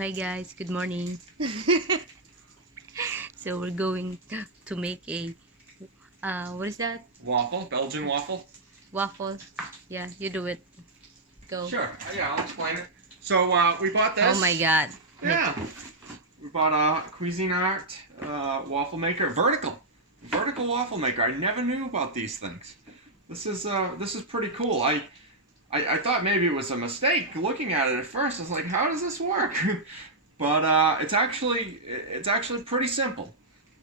Hi guys, good morning. So we're going to make a what is that? Waffle, Belgian waffle. Waffle. Yeah, you do it. Go. Sure. Yeah, I'll explain it. So we bought this. Oh my god. Yeah. We bought a Cuisinart waffle maker, vertical waffle maker. I never knew about these things. This is pretty cool. I thought maybe it was a mistake looking at it at first. I was like, how does this work? But it's actually pretty simple.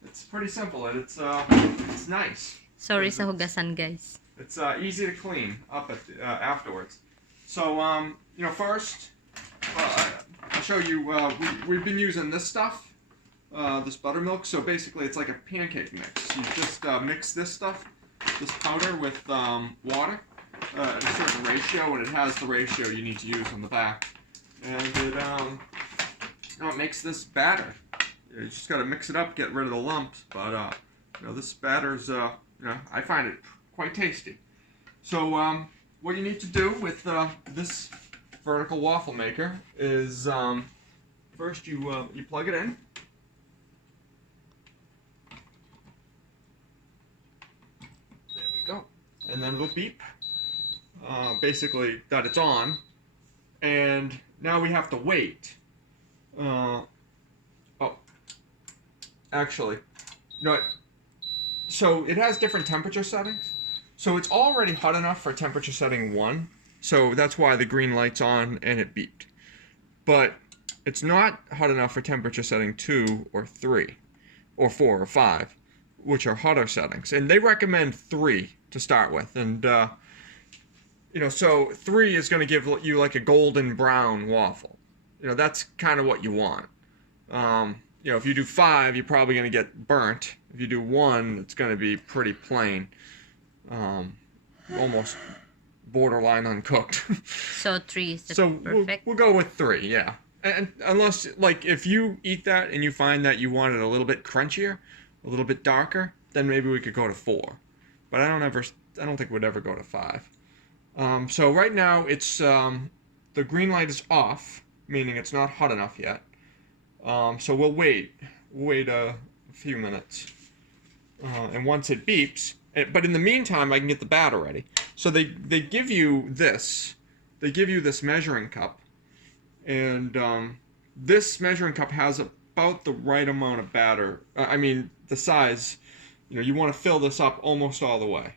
It's pretty simple and it's nice. Sorry sa hugasan, guys. It's easy to clean up at afterwards. So first I'll show you. We've been using this stuff, this buttermilk. So basically, it's like a pancake mix. You just mix this stuff, this powder, with water at a certain ratio, and it has the ratio you need to use on the back, and it makes this batter. You just got to mix it up, get rid of the lumps. But this batter's I find it quite tasty. So what you need to do with this vertical waffle maker is first you plug it in. There we go. And then it'll beep. Basically that it's on. And now we have to wait. Actually, so it has different temperature settings. So it's already hot enough for temperature setting 1. So that's why the green light's on and it beeped. But it's not hot enough for temperature setting 2 or 3 or 4 or 5, which are hotter settings. And they recommend 3 to start with. And, so 3 is going to give you like a golden brown waffle. That's kind of what you want. If you do 5, you're probably going to get burnt. If you do 1, it's going to be pretty plain. Almost borderline uncooked. So 3 is the perfect. We'll go with 3, yeah. And unless, like, if you eat that and you find that you want it a little bit crunchier, a little bit darker, then maybe we could go to 4. But I don't think we'd ever go to 5. So right now it's the green light is off, meaning it's not hot enough yet. So we'll wait a few minutes, and once it beeps. But in the meantime, I can get the batter ready. So they give you this. They give you this measuring cup, and this measuring cup has about the right amount of batter. The size. You want to fill this up almost all the way.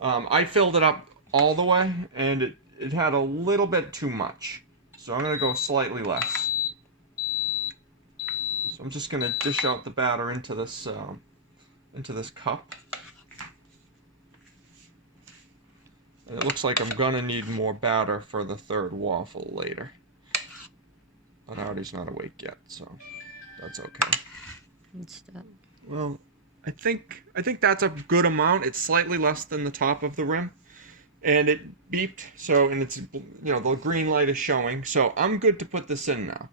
I filled it up all the way, and it had a little bit too much. So I'm gonna go slightly less. So I'm just gonna dish out the batter into this cup. And it looks like I'm gonna need more batter for the third waffle later. But Artie's not awake yet, so that's okay. What's that? Well, I think that's a good amount. It's slightly less than the top of the rim. And it beeped, and it's the green light is showing. So I'm good to put this in now.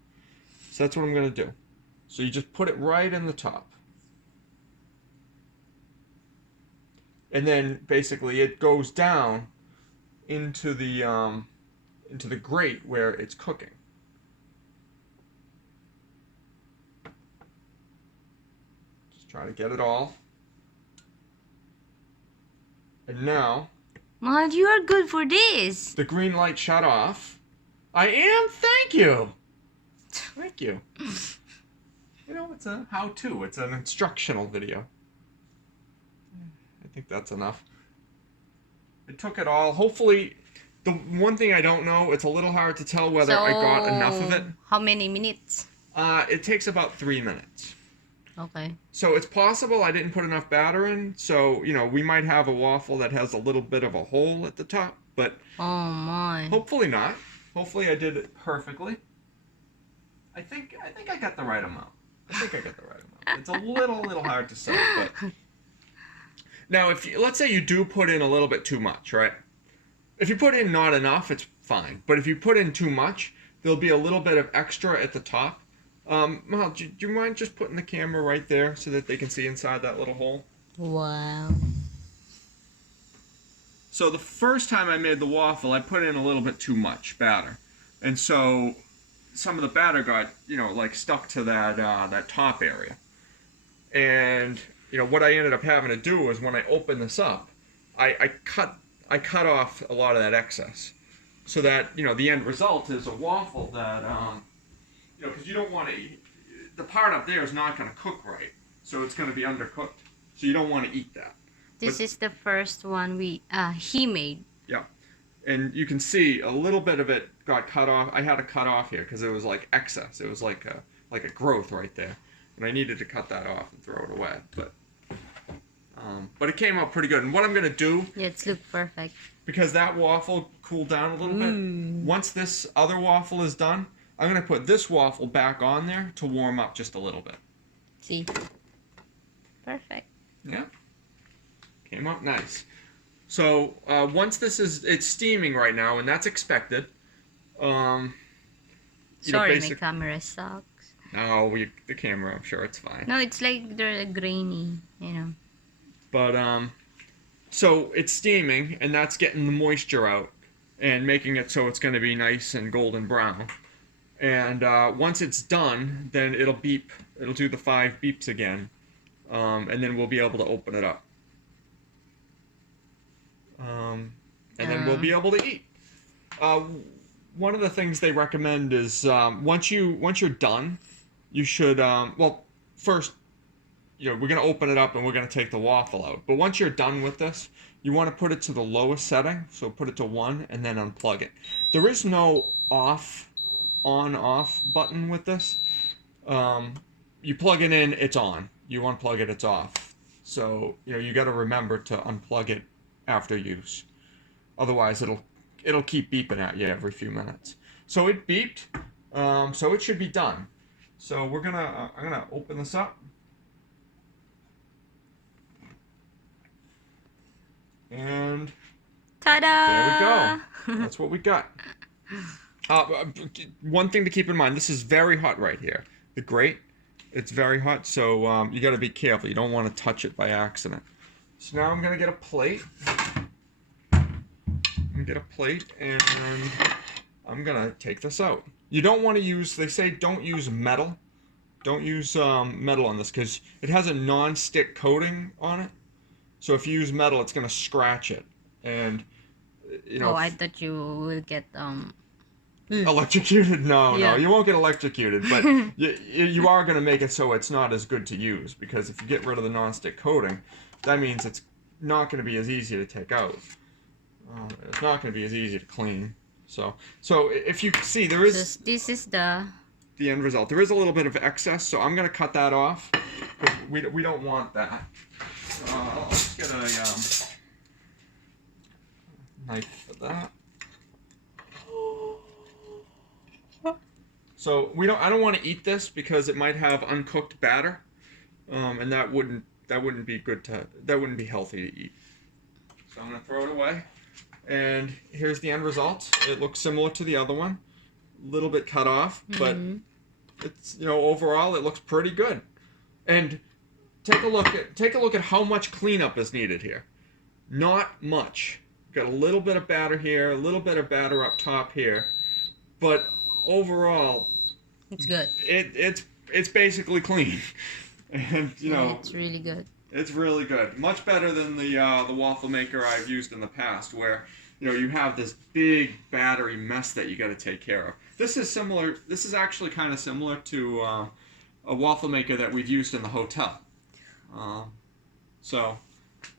So that's what I'm gonna do. So you just put it right in the top. And then basically it goes down into the grate where it's cooking. Just try to get it all. And now, Mom, you are good for this. the green light shut off. I am? Thank you. Thank you. It's a how-to. It's an instructional video. I think that's enough. I took it all. Hopefully, the one thing I don't know, it's a little hard to tell whether I got enough of it. How many minutes? It takes about 3 minutes. Okay. So it's possible I didn't put enough batter in. So, we might have a waffle that has a little bit of a hole at the top. But oh my. Hopefully not. Hopefully I did it perfectly. I think I got the right amount. It's a little hard to say, but now let's say you do put in a little bit too much, right? If you put in not enough, it's fine. But if you put in too much, there'll be a little bit of extra at the top. Mal, do you mind just putting the camera right there so that they can see inside that little hole? Wow. So the first time I made the waffle, I put in a little bit too much batter. And so some of the batter got, like stuck to that top area. And what I ended up having to do was when I opened this up, I cut off a lot of that excess, so that the end result is a waffle that because you don't want to. The part up there is not going to cook right, so it's going to be undercooked. So you don't want to eat that. This is the first one he made. Yeah, and you can see a little bit of it got cut off. I had to cut off here because it was like excess. It was like a growth right there, and I needed to cut that off and throw it away. But it came out pretty good. And what I'm gonna do? Yeah, it's look perfect. Because that waffle cooled down a little bit. Once this other waffle is done, I'm gonna put this waffle back on there to warm up just a little bit. See, perfect. Yeah, came out nice. So once it's steaming right now, and that's expected. Sorry, my camera sucks. No, the camera, I'm sure it's fine. No, it's like they're grainy, But so it's steaming, and that's getting the moisture out and making it so it's going to be nice and golden brown. And once it's done, then it'll beep. It'll do the 5 beeps again, and then we'll be able to open it up. And then we'll be able to eat. One of the things they recommend is once you're done, you should first we're gonna open it up and we're gonna take the waffle out. But once you're done with this, you want to put it to the lowest setting, so put it to 1 and then unplug it. There is no on/off button with this. You plug it in, it's on. You unplug it, it's off. So you got to remember to unplug it after use. Otherwise, it'll keep beeping at you every few minutes. So it beeped. So it should be done. So I'm gonna open this up. And ta-da! There we go. That's what we got. One thing to keep in mind: this is very hot right here. The grate, it's very hot, so you got to be careful. You don't want to touch it by accident. So now I'm gonna get a plate. And I'm gonna take this out. You don't want to use. They say don't use metal. Don't use metal on this because it has a non-stick coating on it. So if you use metal, it's gonna scratch it, and I thought you will get electrocuted. No, Yeah. no, you won't get electrocuted, but you are gonna make it so it's not as good to use because if you get rid of the non-stick coating, that means it's not gonna be as easy to take out. It's not gonna be as easy to clean. So if you see, there is this is the end result. There is a little bit of excess, so I'm gonna cut that off. We don't want that. I'll just get a knife for that. So I don't want to eat this because it might have uncooked batter, and that wouldn't be good that wouldn't be healthy to eat. So I'm gonna throw it away. And here's the end result. It looks similar to the other one, a little bit cut off, but it's overall it looks pretty good. And take a look at how much cleanup is needed here. Not much. Got a little bit of batter here, a little bit of batter up top here, but overall, it's good. It's basically clean, and it's really good. It's really good. Much better than the waffle maker I've used in the past, where you have this big battery mess that you got to take care of. This is similar. This is actually kind of similar to a waffle maker that we've used in the hotel. So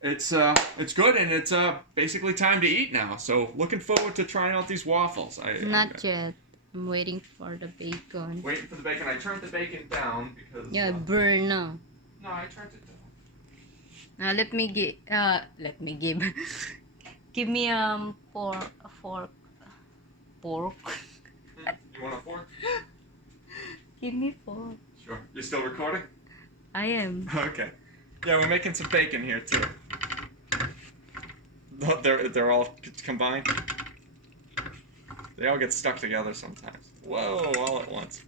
it's good, and it's basically time to eat now. So looking forward to trying out these waffles. Not yet. I'm waiting for the bacon. Waiting for the bacon. I turned the bacon down because burn now. No, I turned it down. Now let me give give me a fork. You want a fork? Give me fork. Sure. You're still recording? I am. Okay. Yeah, we're making some bacon here too. They're all combined. They all get stuck together sometimes. Whoa, all at once.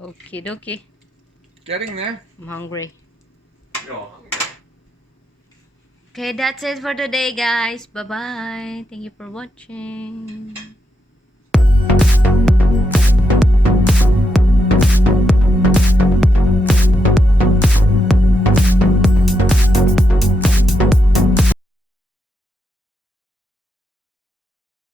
Okie dokie. Getting there. I'm hungry. You're hungry. Okay, that's it for today, guys. Bye bye. Thank you for watching.